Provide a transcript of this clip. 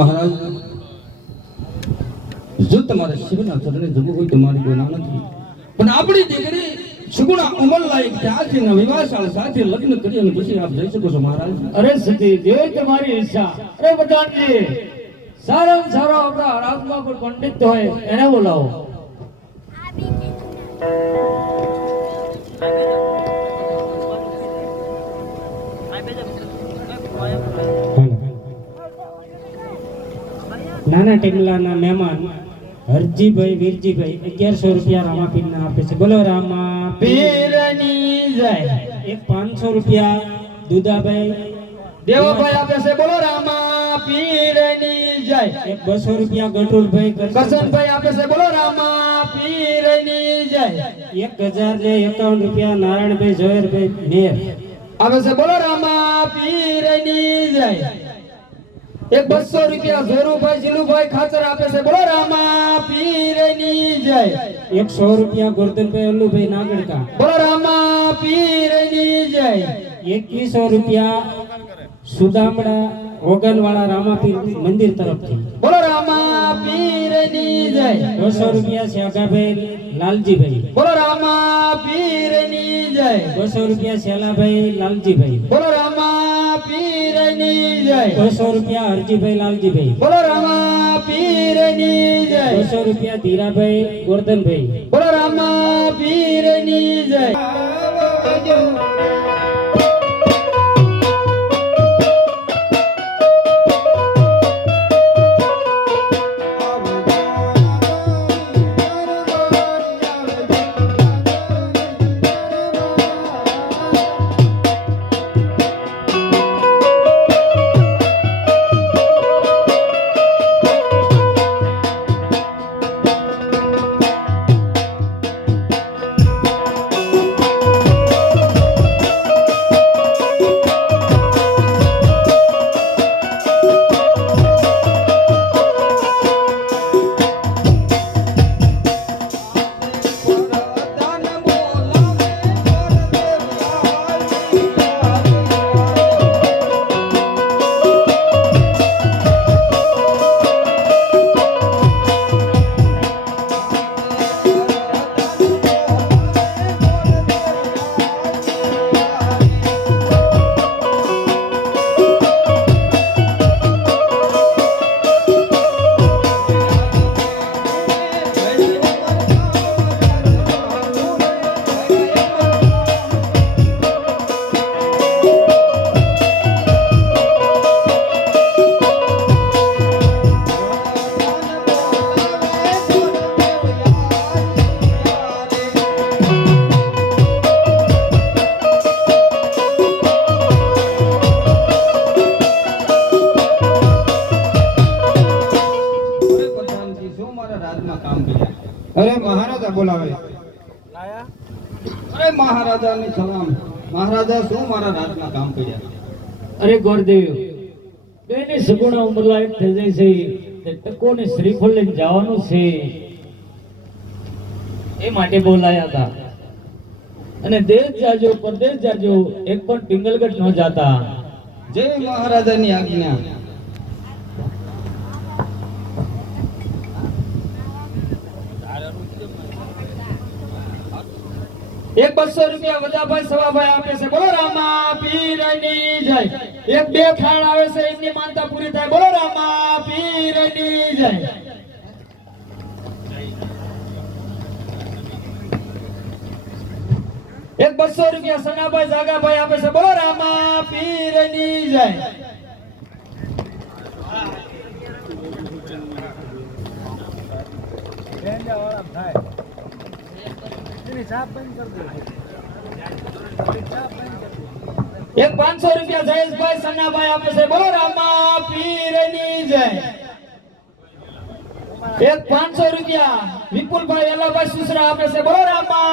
મહારાજ જો તમારા શિવના ચરણે જવું હોય તો મારી કોઈ ના નથી, પણ આપણી દીકરી સુગુણા ઉંમર લાયક ત્યાંથી વિવાસાળ સાથે લગ્ન કરી અને પછી આપ જઈ શકો છો મહારાજ. અરે સતી જે તમારી ઈચ્છા. અરે પ્રધાનજી સારામાં સારો આપણા આરાધમાં કોઈ પંડિત હોય એને બોલાવો. નાના ટીંગલાના મહેમાન હરજીભાઈ વીરજીભાઈ 1100 રૂપિયા રામાપીરના આપે છે. બોલો રામાપીરની જય. એક 500 રૂપિયા દુદાભાઈ દેવાભાઈ આપે છે. બોલો રામાપીરની જય. એક 200 રૂપિયા ગટુલભાઈ કરશનભાઈ આપે છે. બોલો રામાપીરની જય. 1051 રૂપિયા નારાયણભાઈ ઝવેરભાઈ મેર આપે છે. બોલો રામાપીરની જય. એક 200 રૂપિયા ઝેરુભાઈ જીલુભાઈ ખાચર આપે છે. બોલો રામાપીરની જય. 100 રૂપિયા ગોરધનભાઈ અલ્લુભાઈ નાગડકા. બોલો રામાપીરની જય. 2100 રૂપિયા સુદામડા ઓગનવાળા રામાપીર મંદિર તરફથી. બોલો રામાપીરની જય. 200 રૂપિયા શ્યાગાભાઈ લાલજીભાઈ. બોલો રામાપીરની જય. 200 રૂપિયા શેલાભાઈ લાલજીભાઈ. બોલો રામાપીરની જય. 200 રૂપિયા હરજીભાઈ લાલજીભાઈ. બોલો રામાપીરની જય. 200 રૂપિયા ધીરાભાઈ ગોરધનભાઈ. બોલો રામાપીરની જય. અરે મહારાજા બોલાવે. અરે મહારાજાની સલામ. મહારાજા શું મારા રાજમાં કામ કર્યા? અરે ગોરદેવ બેની સગુણા ઉંમર લાયક થઈ જાય છે, ટકોને શ્રીફળ લઈને જવાનું છે એ માટે બોલાયા હતા. અને દેશ જાજો પરદેશ જાજો એક પણ પિંગલગઢ ન જાતા. જય મહારાજાની આજ્ઞા. એક 200 રૂપિયા વદાભાઈ સવાભાઈ આપે છે. બોલો રામાપીરની જય. એક 2 થાળ આવે છે એમની માનતા પૂરી થાય. બોલો રામાપીરની જય. એક 200 રૂપિયા સનાભાઈ જાગાભાઈ આપે છે. બોલો રામાપીરની જય. એક 500 રૂપિયા જયેશભાઈ સન્નાભાઈ આપે છે. બોલો રામાપીરની જય. એક 500 રૂપિયા વિપુલભાઈ વેલાભાઈ સુસરા આપે છે. બોલો રામા